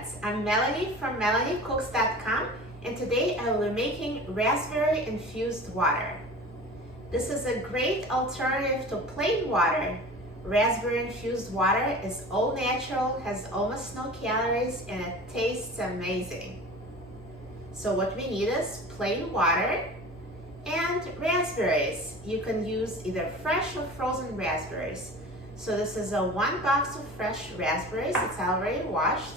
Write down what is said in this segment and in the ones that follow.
friends, I'm Melanie from melaniecooks.com, and today I will be making raspberry infused water. This is a great alternative to plain water. Raspberry infused water is all natural, has almost no calories, and it tastes amazing. So what we need is plain water and raspberries. You can use either fresh or frozen raspberries. So this is a 1 box of fresh raspberries. It's already washed.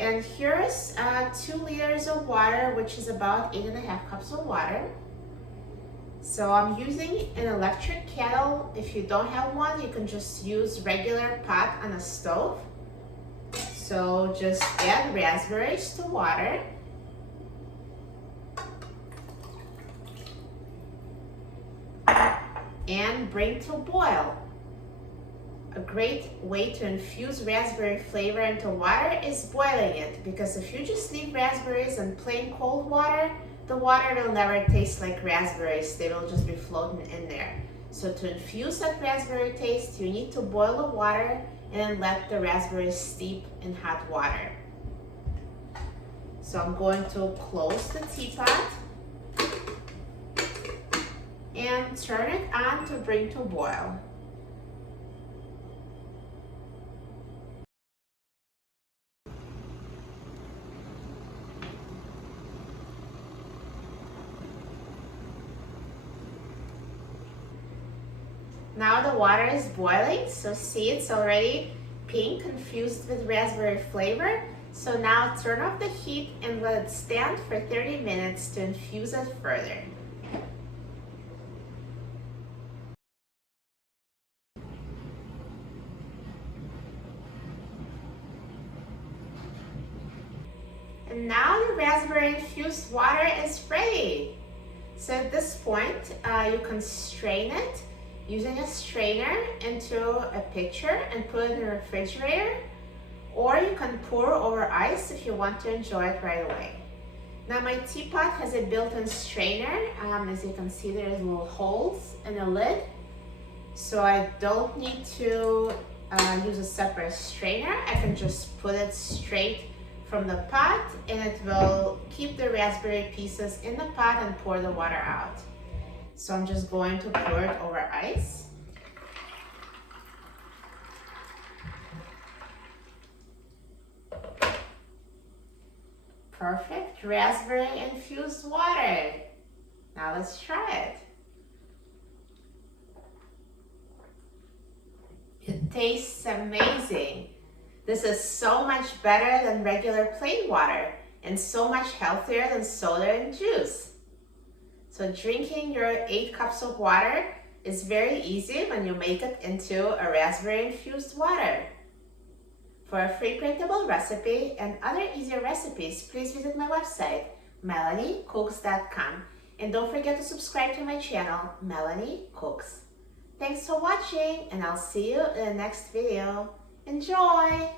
And here's 2 liters of water, which is about 8.5 cups of water. So I'm using an electric kettle. If you don't have one, you can just use regular pot on a stove. So just add raspberries to water. And bring to boil. A great way to infuse raspberry flavor into water is boiling it, because if you just leave raspberries in plain cold water, the water will never taste like raspberries. They will just be floating in there. So to infuse that raspberry taste, you need to boil the water and then let the raspberries steep in hot water. So I'm going to close the teapot and turn it on to bring to boil. Now the water is boiling, so see, it's already pink, infused with raspberry flavor. So now turn off the heat and let it stand for 30 minutes to infuse it further. And now the raspberry infused water is ready. So at this point, you can strain it using a strainer into a pitcher and put it in the refrigerator, or you can pour over ice if you want to enjoy it right away. Now my teapot has a built-in strainer. As you can see, there's little holes in the lid, so I don't need to use a separate strainer. I can just put it straight from the pot, and it will keep the raspberry pieces in the pot and pour the water out. So I'm just going to pour it over ice. Perfect raspberry infused water. Now let's try it. It tastes amazing. This is so much better than regular plain water and so much healthier than soda and juice. So drinking your 8 cups of water is very easy when you make it into a raspberry infused water. For a free printable recipe and other easier recipes, please visit my website, melaniecooks.com. And don't forget to subscribe to my channel, Melanie Cooks. Thanks for watching, and I'll see you in the next video. Enjoy!